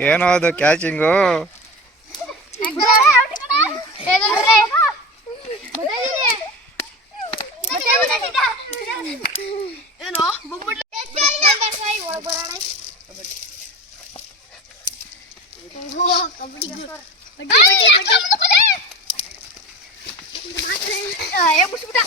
ये ना तो क्या चिंगो Oh, kamu di sini. Ah, ya, kamu tu kau dah. Macam mana? Ah, ya, kamu sudah.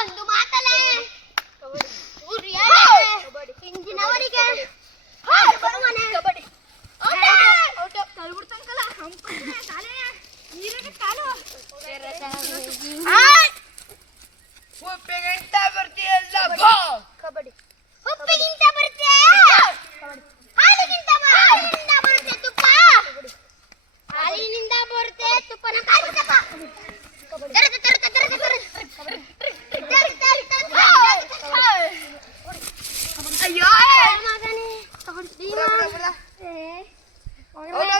ಒಂದು ಮಾತಲೇ ಇಂಜಿನವರಿಗೆ ಬರ್ತೀಯಲ್ಲ Hola, Hola,